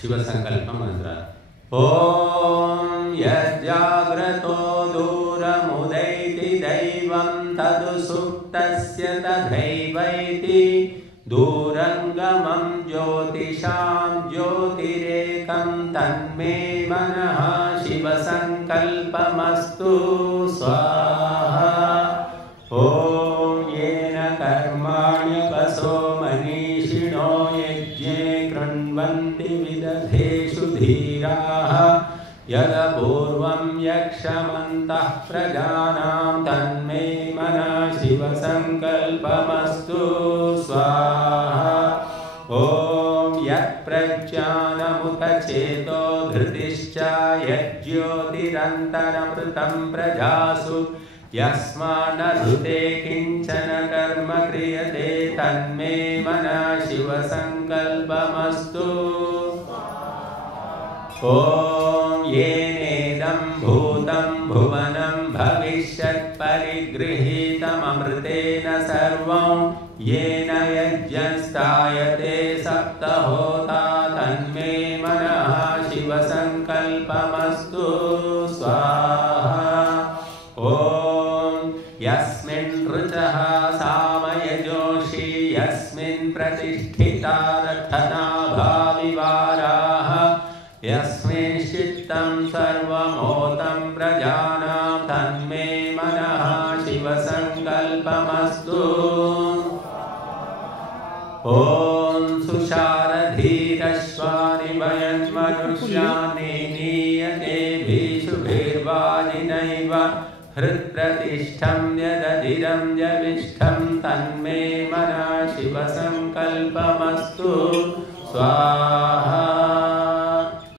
शिवसङ्कल्पमन्त्र ॐ यज्जाग्रतो दूरमुदैति दैवं तदु सुप्तस्य तथैवैति दूरङ्गमं ज्योतिषां ज्योतिरेकं तन्मे मनः शिवसङ्कल्पमस्तु स्वाहा ॐ येन कर्माण्यपसो मनीषिणो यज्ञे कृण्वन्ति विदधेषु धीराः यदपूर्वं यक्षमन्तः प्रजानां तन्मे मनः शिवसङ्कल्पमस्तु स्वाहा ॐ यत्प्रज्ञानमुतचेतो धृतिश्च यज्ज्योतिरन्तरमृतं प्रजासु यस्मान्नधुते किञ्चन कर्म क्रियते तन्मे मनः शिवसङ्कल्पमस्तु ॐ येनेदं भूतं भुवनं भविष्यत् परिगृहीतममृतेन सर्वं येन यज्ञस्तायते सप्तहोता तन्मे मनः शिवसङ्कल्पमस्तु स्वाहा ॐ यस्मिन् ऋचः सामयजोषि यस्मिन् प्रतिष्ठिता रथनाभाविवाराः यस्मिन् चित्तं सर्वमोतं प्रजानां तन्मे मनः शिवसङ्कल्पमस्तु ॐ सुशारधीरश्वानि वयन्मनुष्यानि नीयते भीषुभिर्वाजिनैव हृत्प्रतिष्ठं यदधिरं यविष्ठं तन्मे मनः शिवसङ्कल्पमस्तु स्वाहा